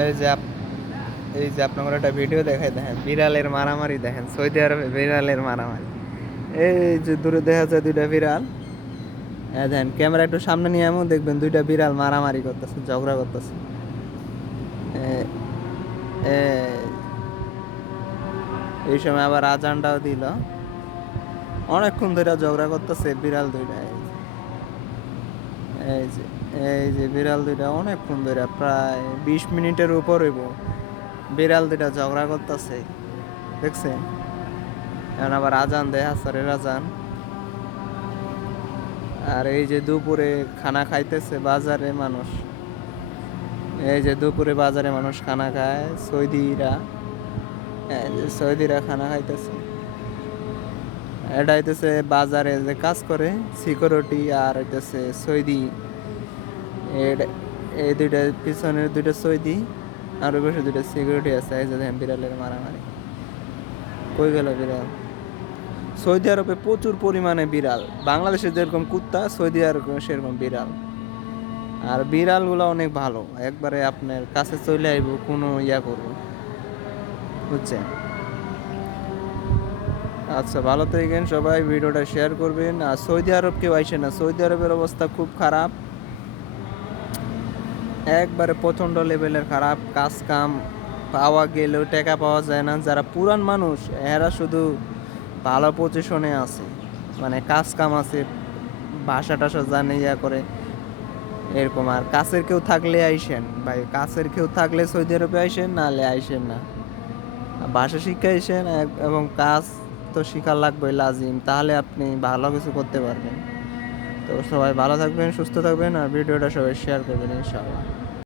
এই যে এই যে আপনার একটা ভিডিও দেখাই, দেখেন বিড়ালের মারামারি, দেখেন সৌদি আরবে বিড়ালের মারামারি। এই যে দূরে দেখা যায় দুইটা বিড়াল, দেখেন ক্যামেরা একটু সামনে নিয়ে এমন দেখবেন দুইটা বিড়াল মারামারি করতেছে, ঝগড়া করতেছে। এই সময় আবার আজানটাও দিল। অনেকক্ষণ ধরে ঝগড়া করতেছে বিড়াল দুইটা। এই যে এই যে বিড়াল দুইটা অনেকক্ষণ ধরে, প্রায় 20 মিনিটের উপর হইব বিড়াল দুইটা ঝগড়া করতেছে, দেখছেন? এখন আবার আজান দেয়, আসরের আজান। আর এই যে দুপুরে খানা খাইতেছে বাজারে মানুষ, এই যে দুপুরে বাজারে মানুষ খানা খায় সৌদিরা, এই যে সৌদিরা খানা খাইতেছে। এটা হইতেছে বাজারে যে কাজ করে সিকিউরিটি, আর হইতেছে সৌদি। এই দুইটা পিছনের দুইটা সৌদি, আর ওই পাশে দুইটা সিকিউরিটি আছে। এই যে দেখেন বিড়ালের মারামারি, কই গেল বিড়াল? সৌদি আরবে প্রচুর পরিমাণে বিড়াল, বাংলাদেশে যেরকম কুত্তা সৌদি আরবে সেরকম বিড়াল। আর বিড়ালগুলো অনেক ভালো, একবারে আপনার কাছে চলে আইব, কোনো ইয়া করবো, বুঝছেন? আচ্ছা, ভালো থাকেন সবাই, ভিডিওটা শেয়ার করবেন। আর সৌদি আরব কেউ আইসে না, সৌদি আরবের অবস্থা খুব খারাপ, একবারে প্রচণ্ড লেভেলের খারাপ। কাজ কাম পাওয়া গেলেও টাকা পাওয়া যায় না। যারা পুরান মানুষ এরা শুধু ভালো পজিশনে আছে, মানে কাজ কাম আছে, ভাষা টাষা জানে, ইয়া করে এরকম। আর কাছের কেউ থাকলে আইসেন ভাই, কাছের কেউ থাকলে সৌদি আরবে আইসেন, নাহলে আইসেন না। ভাষা শিক্ষা আইসেন, এবং কাজ তো শিখা লাগবে লাজিম, তাহলে আপনি ভালো কিছু করতে পারবেন। তো সবাই ভালো থাকবেন, সুস্থ থাকবেন, আর ভিডিওটা সবাই শেয়ার করবেন ইনশাআল্লাহ।